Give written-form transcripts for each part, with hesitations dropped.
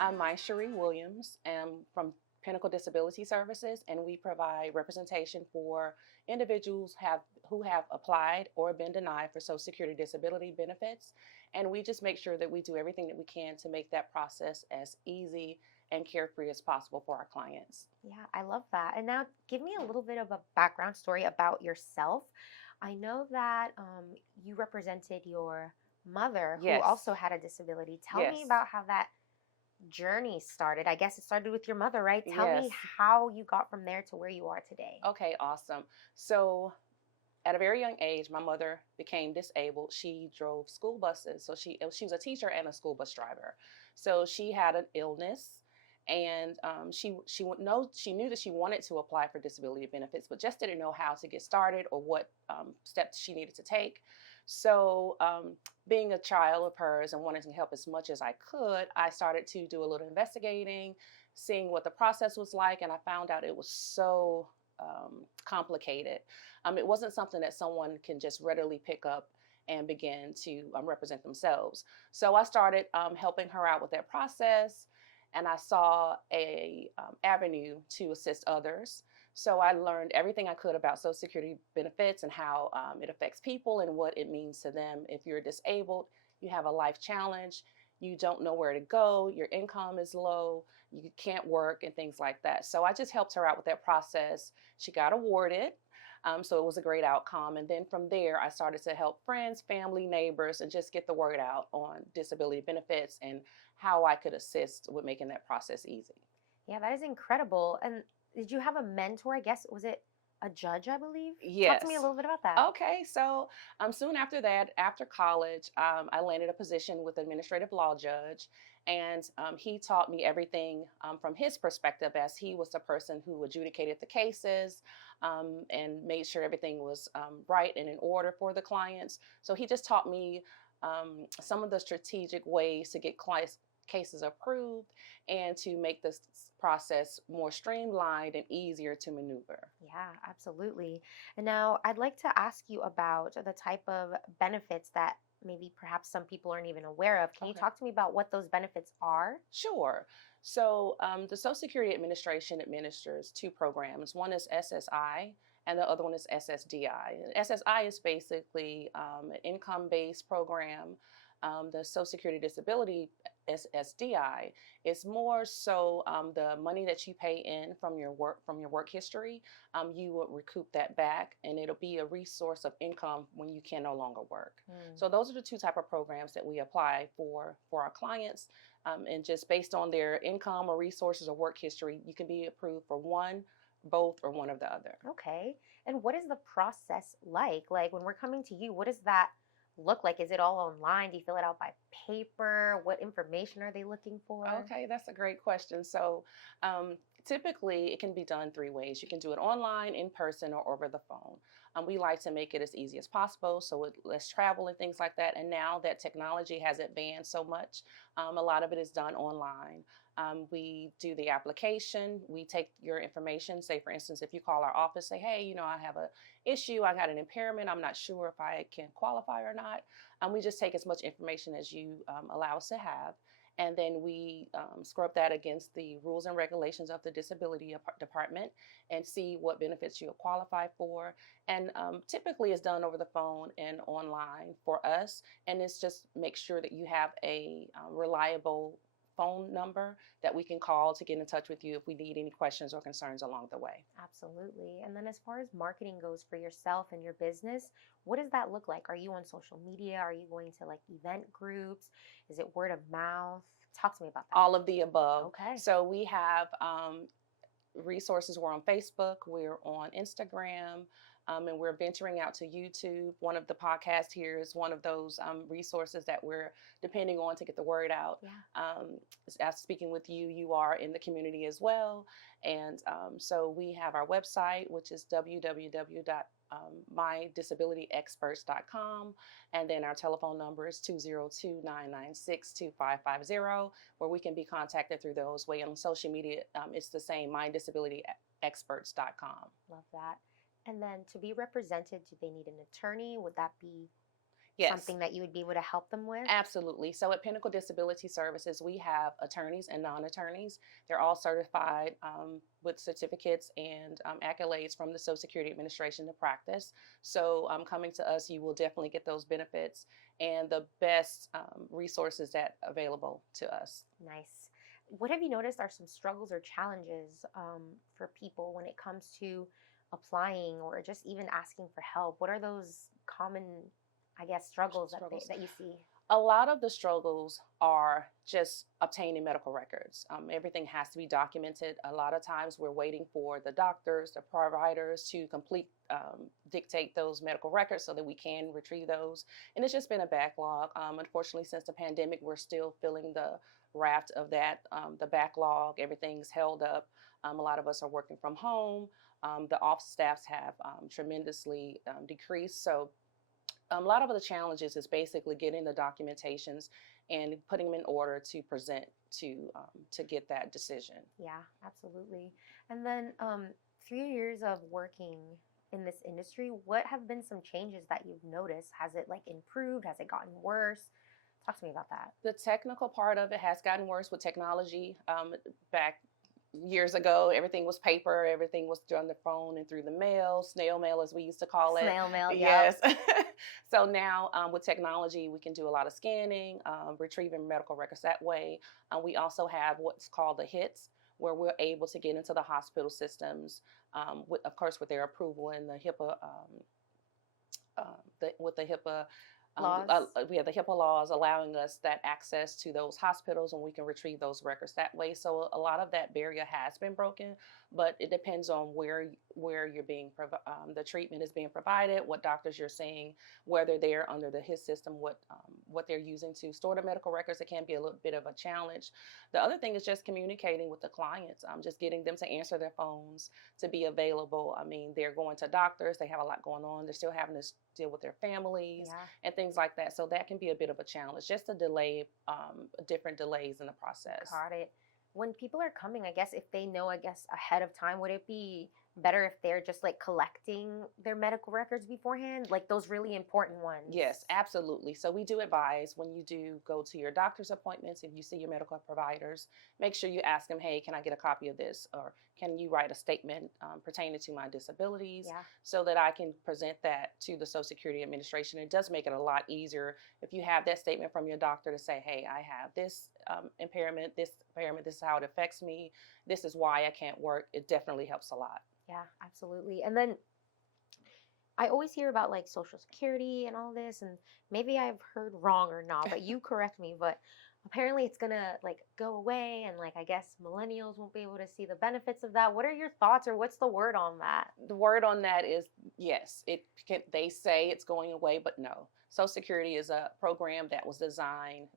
I'm Mysherrii Williams. I'm from Pinnacle Disability Services, and we provide representation for individuals who have applied or been denied for Social Security disability benefits. And we just make sure that we do everything that we can to make that process as easy and carefree as possible for our clients. Yeah, I love that. And now give me a little bit of a background story about yourself. I know that you represented your mother who Yes, also had a disability. Tell me yes, about how that journey started. I guess it started with your mother, right? Tell me yes. how you got from there to where you are today. Okay, awesome. So at a very young age, my mother became disabled. She drove school buses, so she was a teacher and a school bus driver. So she had an illness, and she knew that she wanted to apply for disability benefits, but just didn't know how to get started or what steps she needed to take. So, being a child of hers and wanting to help as much as I could, I started to do a little investigating, seeing what the process was like, and I found out it was so complicated. It wasn't something that someone can just readily pick up and begin to represent themselves. So I started helping her out with that process, and I saw a avenue to assist others. So I learned everything I could about Social Security benefits and how it affects people and what it means to them. If you're disabled, you have a life challenge, you don't know where to go, your income is low, you can't work, and things like that. So I just helped her out with that process. She got awarded. So it was a great outcome. And then from there, I started to help friends, family, neighbors, and just get the word out on disability benefits and how I could assist with making that process easy. Yeah, that is incredible. And did you have a mentor? I guess, was it a judge, I believe? Talk to me a Yes. little bit about that. Okay, so soon after that, after college, I landed a position with an administrative law judge, and he taught me everything from his perspective, as he was the person who adjudicated the cases and made sure everything was right and in order for the clients. So he just taught me some of the strategic ways to get clients cases approved and to make this process more streamlined and easier to maneuver. Yeah, absolutely. And now I'd like to ask you about the type of benefits that maybe perhaps some people aren't even aware of. Can you Okay. talk to me about what those benefits are? Sure. So the Social Security Administration administers two programs. One is SSI, and the other one is SSDI. And SSI is basically an income-based program. The Social Security Disability SSDI is more so the money that you pay in from your work history. You will recoup that back, and it'll be a resource of income when you can no longer work. Mm, So those are the two type of programs that we apply for our clients. And just based on their income or resources or work history, you can be approved for one, both, or one of the other. okay. And what is the process like? Like when we're coming to you, what does that look like? Is it all online? Do you fill it out by paper? What information are they looking for? Okay, that's a great question. So, typically, it can be done three ways. You can do it online, in person, or over the phone. We like to make it as easy as possible, so it less travel and things like that. And now that technology has advanced so much, a lot of it is done online. We do the application. We take your information. Say, for instance, if you call our office, say, "Hey, I have a issue. I got an impairment. I'm not sure if I can qualify or not." We just take as much information as you allow us to have, and then we scrub that against the rules and regulations of the disability department and see what benefits you qualify for. And typically it's done over the phone and online for us, and it's just make sure that you have a reliable phone number that we can call to get in touch with you if we need any questions or concerns along the way. Absolutely. And then as far as marketing goes for yourself and your business, what does that look like? Are you on social media? Are you going to like event groups? Is it word of mouth? Talk to me about that. All of the above. Okay. So we have resources. We're on Facebook, we're on Instagram, and we're venturing out to YouTube. One of the podcasts here is one of those resources that we're depending on to get the word out. Yeah. As speaking with you, you are in the community as well. And so we have our website, which is www.mydisabilityexperts.com. And then our telephone number is 202-996-2550, where we can be contacted through those way. On social media, it's the same, mydisabilityexperts.com. Love that. And then to be represented, do they need an attorney? Would that be Yes. something that you would be able to help them with? Absolutely. So at Pinnacle Disability Services, we have attorneys and non attorneys. They're all certified with certificates and accolades from the Social Security Administration to practice. So coming to us, you will definitely get those benefits and the best resources that available to us. Nice. What have you noticed are some struggles or challenges for people when it comes to applying or just even asking for help? What are those common, I guess, struggles that Struggles. that you see? A lot of the struggles are just obtaining medical records. Everything has to be documented. A lot of times we're waiting for the doctors, the providers to dictate those medical records so that we can retrieve those. And it's just been a backlog. Unfortunately, since the pandemic, we're still feeling the raft of that, the backlog. Everything's held up. A lot of us are working from home. The office staffs have tremendously decreased. So a lot of the challenges is basically getting the documentations and putting them in order to present to get that decision. Yeah, absolutely. And then through your years of working in this industry, what have been some changes that you've noticed? Has it like improved? Has it gotten worse? Talk to me about that. The technical part of it has gotten worse with technology. Back years ago, everything was paper, everything was done on the phone and through the mail, snail mail as we used to call it. Snail mail, yep. Yes. So now with technology, we can do a lot of scanning, retrieving medical records that way. We also have what's called the hits, where we're able to get into the hospital systems, of course, with their approval and the HIPAA, with the HIPAA Laws. we have the HIPAA laws allowing us that access to those hospitals, and we can retrieve those records that way. So a lot of that barrier has been broken, but it depends on where you're being the treatment is being provided, what doctors you're seeing, whether they're under the HIS system, what they're using to store the medical records. It can be a little bit of a challenge. The other thing is just communicating with the clients, just getting them to answer their phones, to be available. I mean, they're going to doctors, they have a lot going on, they're still having to deal with their families Yeah. and things like that. So that can be a bit of a challenge, just to delay different delays in the process. Got it. When people are coming, I guess if they know, I guess ahead of time, would it be better if they're just like collecting their medical records beforehand, like those really important ones? Yes, absolutely. So we do advise when you do go to your doctor's appointments, if you see your medical providers, make sure you ask them, hey, can I get a copy of this? Or can you write a statement pertaining to my disabilities Yeah. so that I can present that to the Social Security Administration? It does make it a lot easier if you have that statement from your doctor to say, hey, I have this impairment, this is how it affects me, this is why I can't work. It definitely helps a lot. Yeah, absolutely. And then I always hear about like Social Security and all this, and maybe I've heard wrong or not, but you correct me. But apparently it's gonna like go away, and like I guess millennials won't be able to see the benefits of that. What are your thoughts, or what's the word on that? The word on that is yes. They say it's going away, but no. Social Security is a program that was designed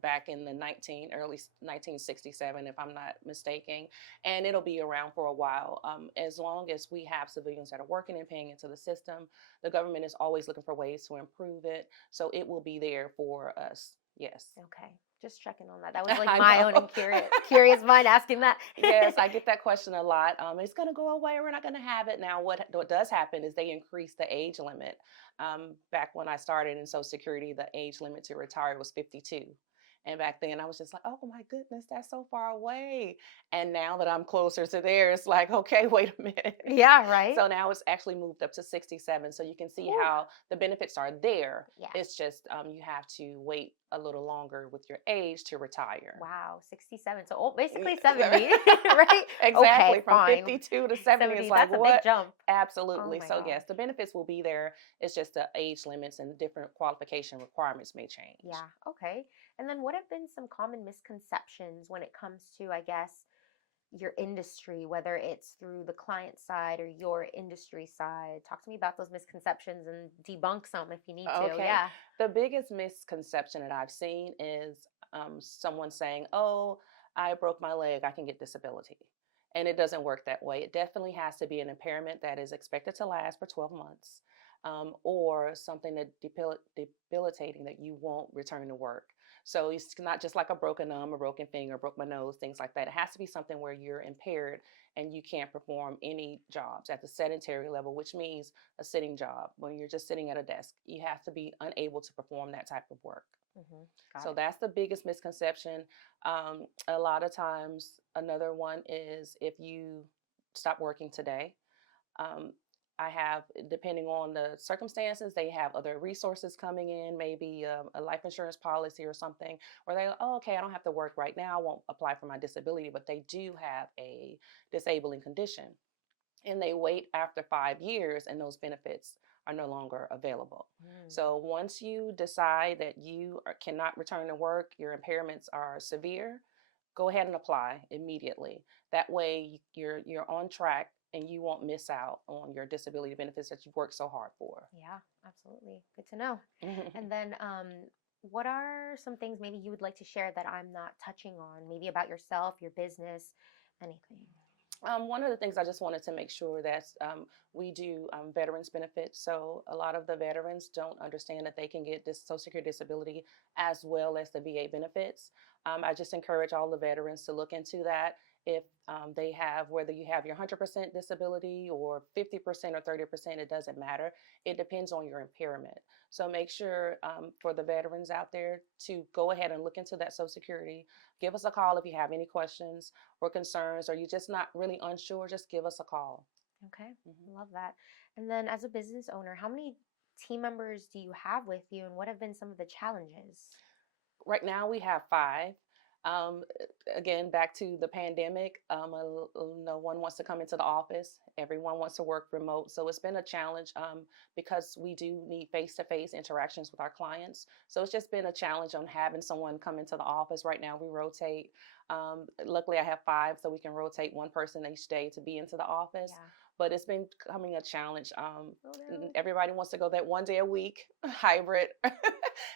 back in the early 1967, if I'm not mistaken, and it'll be around for a while. As long as we have civilians that are working and paying into the system, the government is always looking for ways to improve it. So it will be there for us. Yes. Okay, just checking on that. That was like I my own know. and curious mind asking that. Yes, I get that question a lot. It's going to go away. We're not going to have it. Now, what does happen is they increase the age limit. Back when I started in Social Security, the age limit to retire was 52. And back then I was just like, oh my goodness, that's so far away. And now that I'm closer to there, it's like, okay, wait a minute. Yeah, right. So now it's actually moved up to 67. So you can see Ooh. how the benefits are there. Yeah. It's just you have to wait a little longer with your age to retire. Wow, 67. So basically 70, right? Exactly. Okay, From fine. 52 to 70 is like That's a what? big jump. Oh Absolutely. my So yes, gosh. the benefits will be there. It's just the age limits and different qualification requirements may change. Yeah, okay. And then what have been some common misconceptions when it comes to, I guess, your industry, whether it's through the client side or your industry side? Talk to me about those misconceptions and debunk some if you need to. Okay. Yeah. The biggest misconception that I've seen is someone saying, oh, I broke my leg, I can get disability. And it doesn't work that way. It definitely has to be an impairment that is expected to last for 12 months, or something that debilitating that you won't return to work. So it's not just like a broken arm, a broken finger, broke my nose, things like that. It has to be something where you're impaired and you can't perform any jobs at the sedentary level, which means a sitting job. When you're just sitting at a desk, you have to be unable to perform that type of work. Got So it. that's the biggest misconception. A lot of times, another one is if you stop working today. Um, I have, depending on the circumstances, they have other resources coming in, maybe a life insurance policy or something, where they go, oh, okay, I don't have to work right now. I won't apply for my disability, but they do have a disabling condition. And they wait after 5 years, and those benefits are no longer available. Mm. So once you decide that cannot return to work, your impairments are severe, go ahead and apply immediately. That way you're on track and you won't miss out on your disability benefits that you've worked so hard for. Yeah, absolutely. Good to know. And then, what are some things maybe you would like to share that I'm not touching on? Maybe about yourself, your business, anything. One of the things I just wanted to make sure that we do veterans benefits. So a lot of the veterans don't understand that they can get this Social Security disability as well as the VA benefits. I just encourage all the veterans to look into that. If they have, whether you have your 100% disability or 50% or 30%, it doesn't matter. It depends on your impairment. So make sure for the veterans out there to go ahead and look into that Social Security. Give us a call if you have any questions or concerns, or you're just not really unsure, just give us a call. Okay, love that. And then, as a business owner, how many team members do you have with you, and what have been some of the challenges? Right now we have 5. Um, Again, back to the pandemic, no one wants to come into the office. Everyone wants to work remote. So it's been a challenge because we do need face-to-face interactions with our clients. So it's just been a challenge on having someone come into the office. Right now we rotate. Luckily, I have 5, so we can rotate one person each day to be into the office. Yeah. But it's been becoming a challenge. Oh no. Everybody wants to go that one day a week, hybrid,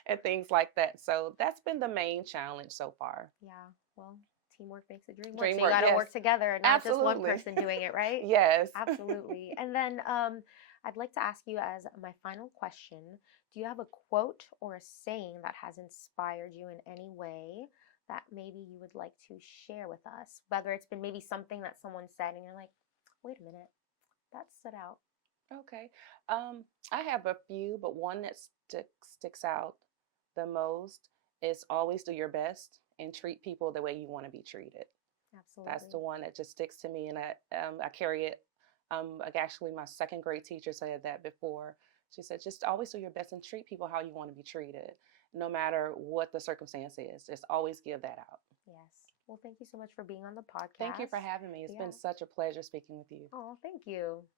and things like that. So that's been the main challenge so far. Yeah. Well, teamwork makes the dream work. So you Dream work, got to yes. work together, and not just one Absolutely. person doing it, right? Yes. Absolutely. And then, I'd like to ask you as my final question, do you have a quote or a saying that has inspired you in any way that maybe you would like to share with us? Whether it's been maybe something that someone said and you're like, wait a minute, that stood out. Okay. I have a few, but one that sticks out the most is always do your best and treat people the way you want to be treated. That's the Absolutely. one that just sticks to me, and I carry it. Actually, my second grade teacher said that before. She said, just always do your best and treat people how you want to be treated, no matter what the circumstance is. Just always give that out. Yes. Well, thank you so much for being on the Thank you for podcast. having me. It's Yeah. been such a pleasure speaking with you. Oh, thank you.